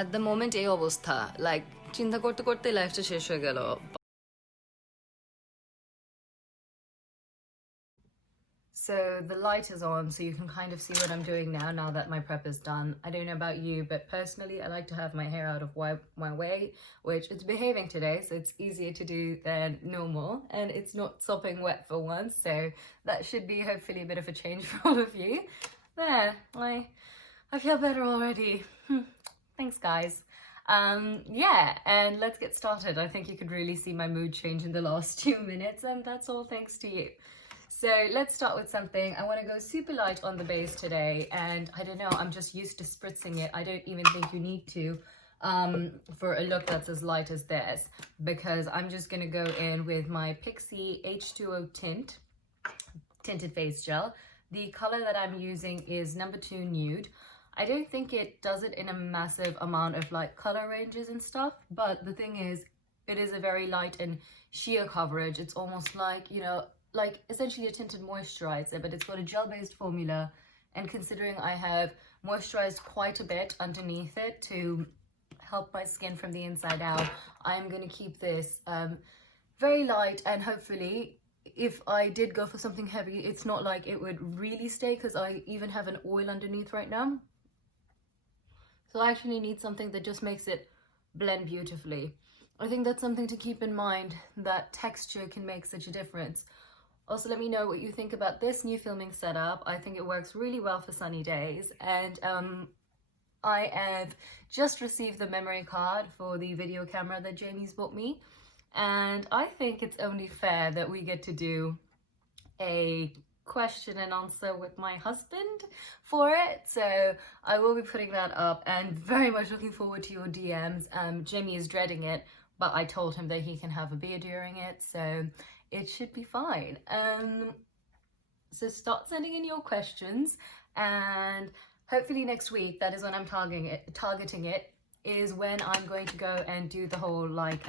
At the moment এই অবস্থা, like চিন্তা করতে করতে লাইফটা শেষ হয়ে গেল। So the light is on, so you can kind of see what I'm doing now that my prep is done. I don't know about you, but personally I like to have my hair out of my way, which it's behaving today, so it's easier to do than normal, and it's not sopping wet for once, so that should be hopefully a bit of a change for all of you. There, I feel better already. Thanks guys. Yeah, and let's get started. I think you could really see my mood change in the last 2 minutes, and that's all thanks to you. So let's start with something. I want to go super light on the base today, and I don't know, I'm just used to spritzing it. I don't even think you need to for a look that's as light as this, because I'm just going to go in with my Pixi H20 tinted face gel. The color that I'm using is number 2 nude. I don't think it does it in a massive amount of like color ranges and stuff, but the thing is, it is a very light and sheer coverage. It's almost like, you know, like essentially a tinted moisturizer, but it's got a gel-based formula, and considering I have moisturized quite a bit underneath it to help my skin from the inside out, I'm going to keep this very light, and hopefully if I did go for something heavy, it's not like it would really stay, because I even have an oil underneath right now. So I actually need something that just makes it blend beautifully. I think that's something to keep in mind, that texture can make such a difference. Also, let me know what you think about this new filming setup. I think it works really well for sunny days, and I have just received the memory card for the video camera that Jamie's bought me, and I think it's only fair that we get to do a question and answer with my husband for it. So I will be putting that up, and very much looking forward to your DMs. Jamie is dreading it, but I told him that he can have a beer during it, so it should be fine. So start sending in your questions, and hopefully next week, that is when I'm targeting it, is when I'm going to go and do the whole like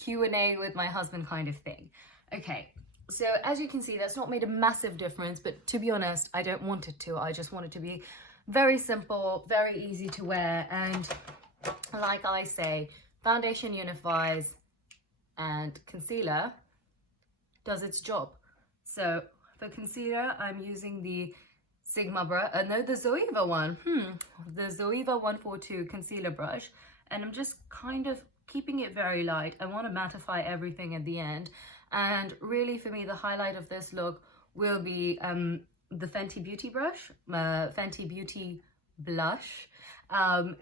Q&A with my husband kind of thing. Okay, so as you can see, that's not made a massive difference, but to be honest, I don't want it to. I just want it to be very simple, very easy to wear, and like I say, foundation unifies and concealer does its job. So for concealer, I'm using the Sigma brush, no, the Zoeva one, the Zoeva 142 concealer brush, and I'm just kind of keeping it very light. I want to mattify everything at the end, and really for me, the highlight of this look will be the Fenty Beauty brush, Fenty Beauty blush.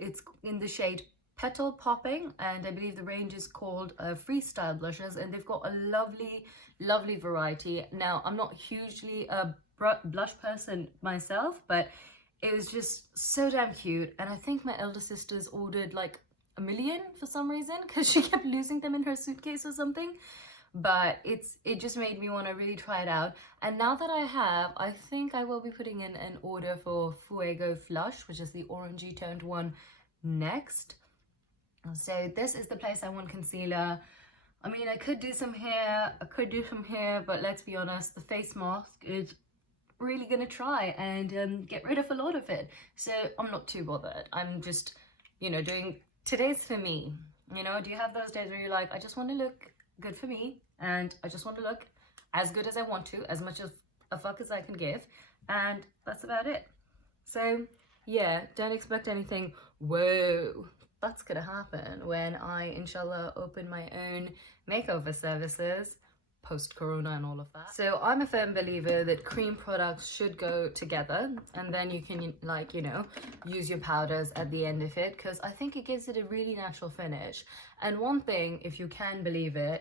It's in the shade Petal Poppin, and I believe the range is called Freestyle blushes, and they've got a lovely variety. Now, I'm not hugely a blush person myself, but it was just so damn cute, and I think my elder sister's ordered like 1 million for some reason, because she kept losing them in her suitcase or something. But it just made me want to really try it out, and now that I have, I think I will be putting in an order for Fuego Flush, which is the orangey toned one, next. So this is the place I want concealer. I mean, I could do some here, but let's be honest, the face mask is really gonna try and get rid of a lot of it. So I'm not too bothered. I'm just, you know, doing today's for me. You know, do you have those days where you're like, I just want to look good for me, and I just want to look as good as I want to, as much of a fuck as I can give, and that's about it. So yeah, don't expect anything whoa. That's gonna happen when I, inshallah, open my own makeover services post-corona and all of that. So I'm a firm believer that cream products should go together, and then you can, like, you know, use your powders at the end of it, because I think it gives it a really natural finish. And one thing, if you can believe it,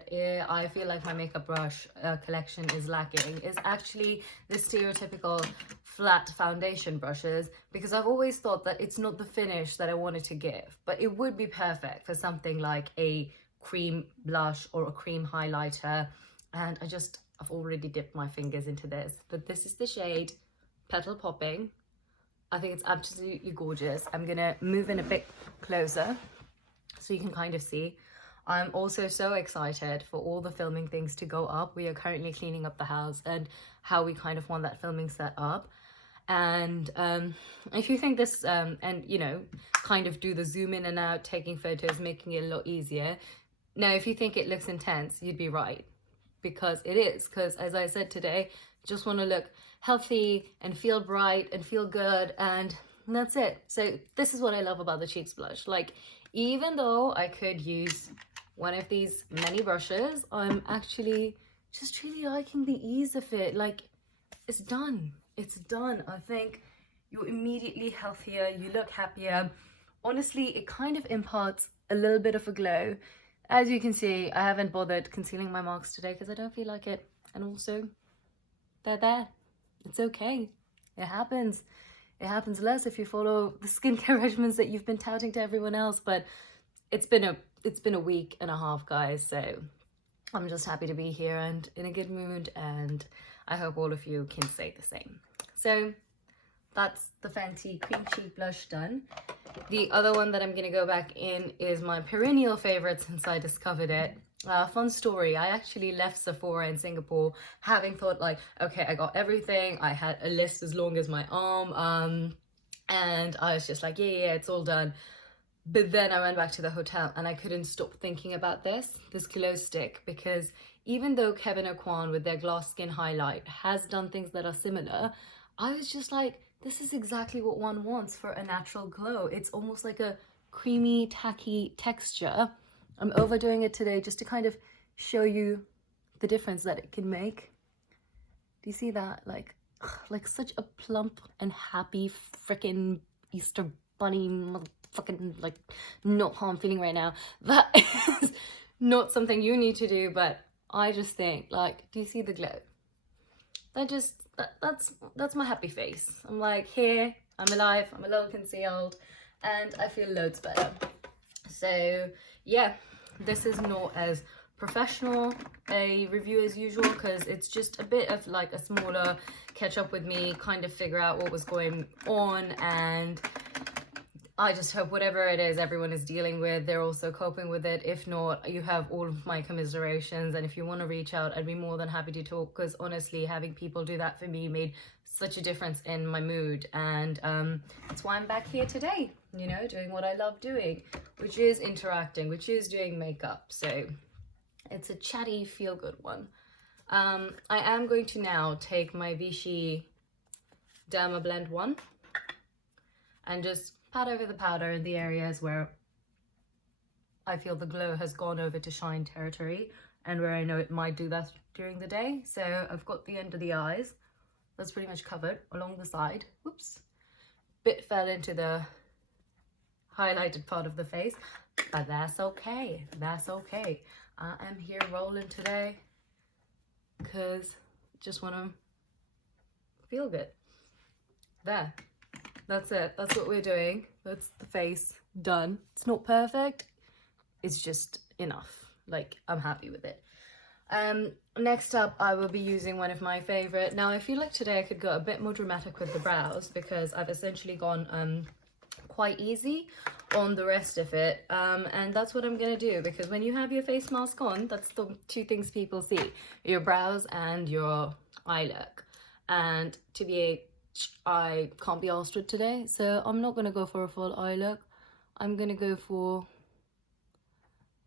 I feel like my makeup brush collection is lacking, is actually the stereotypical flat foundation brushes, because I've always thought that it's not the finish that I wanted to give, but it would be perfect for something like a cream blush or a cream highlighter. And I've already dipped my fingers into this, but this is the shade Petal Poppin. I think it's absolutely gorgeous. I'm gonna move in a bit closer so you can kind of see. I'm also so excited for all the filming things to go up. We are currently cleaning up the house and how we kind of want that filming set up. And if you think this, and you know, kind of do the zoom in and out, taking photos, making it a lot easier. Now, if you think it looks intense, you'd be right, because it is. Because as I said today, just want to look healthy and feel bright and feel good, and that's it. So this is what I love about the cheeks blush. Like, even though I could use one of these mini brushes, I'm actually just really liking the ease of it. Like, it's done. It's done. I think you're immediately healthier, you look happier. Honestly, it kind of imparts a little bit of a glow. As you can see, I haven't bothered concealing my marks today because I don't feel like it. And also, they're there. It's okay. It happens. It happens less if you follow the skincare regimens that you've been touting to everyone else. But it's been a week and a half, guys. So I'm just happy to be here and in a good mood, and I hope all of you can say the same. So that's the Fenty Cream Cheek Blush done. The other one that I'm going to go back in is my perennial favorite since I discovered it. Fun story, I actually left Sephora in Singapore having thought like, okay, I got everything. I had a list as long as my arm, and I was just like, yeah, it's all done. But then I went back to the hotel and I couldn't stop thinking about this glow stick, because even though Kevin Aucoin with their Glass Skin highlight has done things that are similar, I was just like, this is exactly what one wants for a natural glow. It's almost like a creamy, tacky texture. I'm overdoing it today just to kind of show you the difference that it can make. Do you see that? Like such a plump and happy freaking Easter bunny motherfucking, like, not how I'm feeling right now. That is not something you need to do, but I just think, like, do you see the glow? That's my happy face. I'm like, here, I'm alive, I'm a little concealed, and I feel loads better. So yeah, this is not as professional a review as usual, because it's just a bit of like a smaller catch up with me, kind of figure out what was going on, and I just hope whatever it is everyone is dealing with, they're also coping with it. If not, you have all of my commiserations, and if you want to reach out, I'd be more than happy to talk, because honestly, having people do that for me made such a difference in my mood, and that's why I'm back here today, you know, doing what I love doing, which is interacting, which is doing makeup. So it's a chatty, feel-good one. I am going to now take my VICHY Dermablend one and just pat over the powder in the areas where I feel the glow has gone over to shine territory, and where I know it might do that during the day. So I've got the end of the eyes. That's pretty much covered along the side. Whoops. Bit fell into the highlighted part of the face, but that's okay. That's okay. I am here rolling today because just want to feel good. There. That's it. That's what we're doing. That's the face done. It's not perfect. It's just enough. Like, I'm happy with it. Next up, I will be using one of my favorite. Now, I feel like today I could go a bit more dramatic with the brows, because I've essentially gone quite easy on the rest of it. And that's what I'm going to do, because when you have your face mask on, that's the two things people see, your brows and your eye look. And to be I can't be arsed with today, so I'm not going to go for a full eye look. I'm going to go for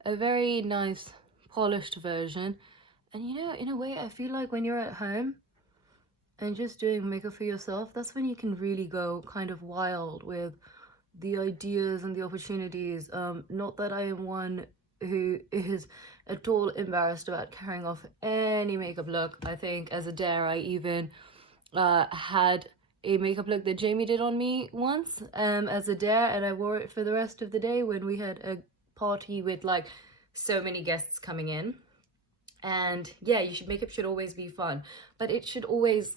a very nice polished version. And you know, in a way, I feel like when you're at home and just doing makeup for yourself, that's when you can really go kind of wild with the ideas and the opportunities. Not that I am one who is at all embarrassed about carrying off any makeup look. I think as a dare, I even had a makeup look that Jamie did on me once as a dare, and I wore it for the rest of the day when we had a party with like so many guests coming in. And yeah, makeup should always be fun, but it should always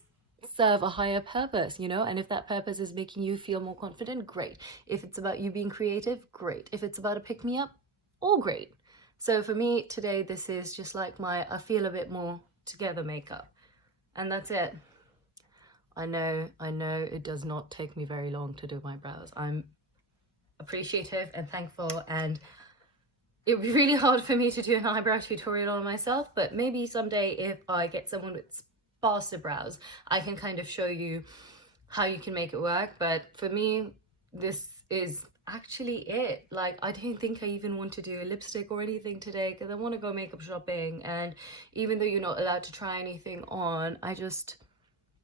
serve a higher purpose, you know. And if that purpose is making you feel more confident, great. If it's about you being creative, great. If it's about a pick-me-up, all great. So for me today, this is just like my I feel a bit more together makeup, and that's it. I know it does not take me very long to do my brows. I'm appreciative and thankful, and it would be really hard for me to do an eyebrow tutorial on myself, but maybe someday if I get someone with sparser brows, I can kind of show you how you can make it work, but for me, this is actually it. Like, I don't think I even want to do a lipstick or anything today because I want to go makeup shopping, and even though you're not allowed to try anything on,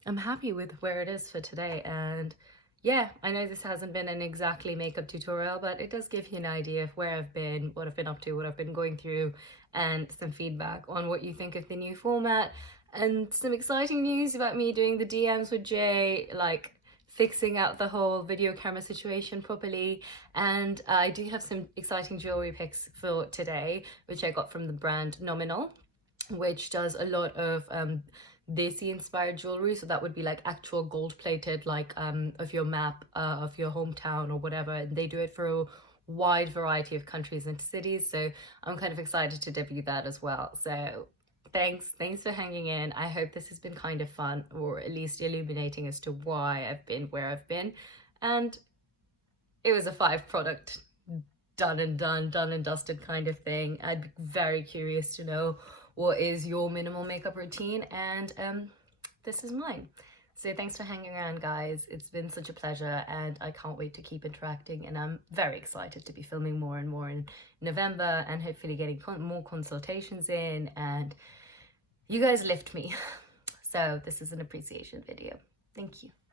I'm happy with where it is for today. And yeah, I know this hasn't been an exactly makeup tutorial, but it does give you an idea of where I've been, what I've been up to, what I've been going through, and some feedback on what you think of the new format, and some exciting news about me doing the DMs with Jay, like fixing out the whole video camera situation properly. And I do have some exciting jewelry picks for today, which I got from the brand Nominal, which does a lot of Desi inspired jewelry. So that would be like actual gold plated, like of your map of your hometown or whatever, and they do it for a wide variety of countries and cities. So I'm kind of excited to debut that as well. So thanks for hanging in. I hope this has been kind of fun, or at least illuminating as to why I've been where I've been. And it was a 5 product done and dusted kind of thing. I'd be very curious to know what is your minimal makeup routine, and this is mine. So thanks for hanging around, guys. It's been such a pleasure, and I can't wait to keep interacting, and I'm very excited to be filming more and more in November, and hopefully getting more consultations in, and you guys lift me. So this is an appreciation video. Thank you.